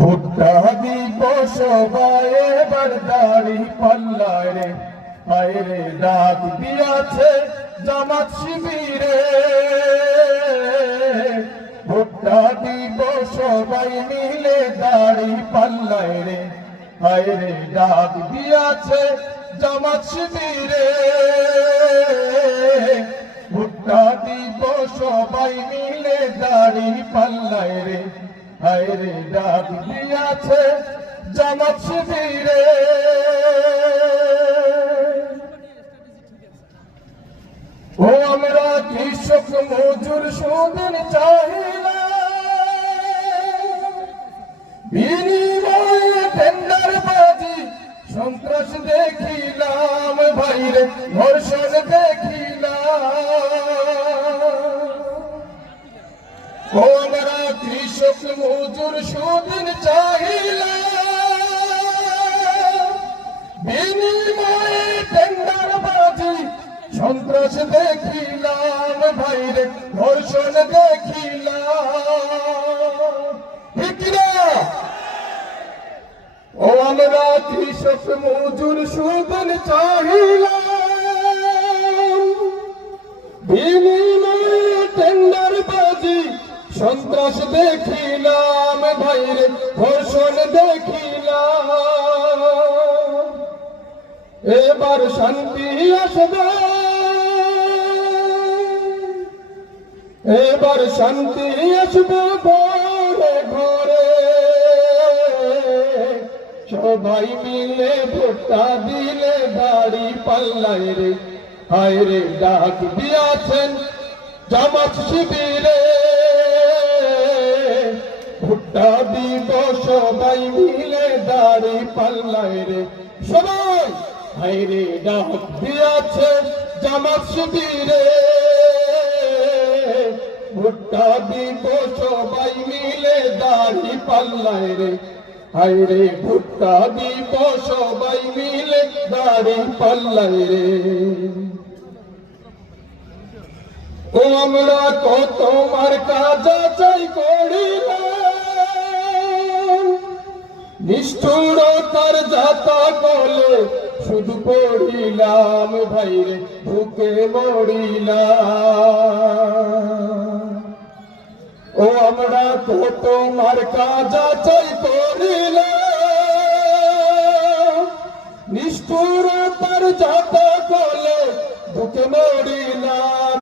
ভুট্টা দিব সবাই এবার দাড়ি পাল্লায় রে, আয়রে ডাক দিয়াছে জামাত শিবিরে। ভুট্টা দিব সবাই মিলে দাড়ি পাল্লায় রে, আয়রে ডাক দিয়াছে জামাত শিবিরে। ভুট্টা দিব সবাই মিলে দাড়ি পাল্লায় রে, আয়রে ডাক দিয়াছে জামাত শিবিরে। ও আমরা কৃষক মজুর সুদিন চাহিনা, বিনিময়ে টেন্ডার বাজি সন্ত্রাস দেখিলাম, ভাইরে ধর্ষণ দেখিলাম। ও আমরা কৃষক মজুর সুদিন চাহিলাম, বিনিময়ে টেন্ডার বাজি সন্ত্রাস দেখিলাম, ভাইরে ধর্ষণ দেখিলাম। ঠিক না? ও আমরা কৃষক মজুর সুদিন চাহিলাম, বিনিময়ে টেন্ডার বাজি সন্ত্রাস দেখিলাম, ভাইরে ধর্ষণ দেখিলাম। এবার শান্তি আসবে, এবার শান্তি আসবে ঘরে ঘরে, সবাই মিলে ভুট্টা দিলে দাড়ি পাল্লায় রে, আয়রে ডাক দিয়াছেন জামাত শিবিরে। ভুট্টা দিব সবাই মিলে দাড়ি পাল্লায় রে, সবাই আয়রে ডাক দিয়াছে জামাত শিবিরে। ভুট্টা দিব সবাই মিলে দাড়ি পাল্লায় রে, আয়রে ভুট্টা দিব সবাই মিলে দাড়ি পাল্লায় রে। ও আমরা কত মার্কা যাচাই করিলাম, নিষ্ঠুরতার যাতা বলে শুধু পড়িলাম, ভাইরে বুকে মরিলাম। ও আমরা কত মার্কা যাচাই করিলাম, নিষ্ঠুরতার যাতা বলে বুকে মরিলাম।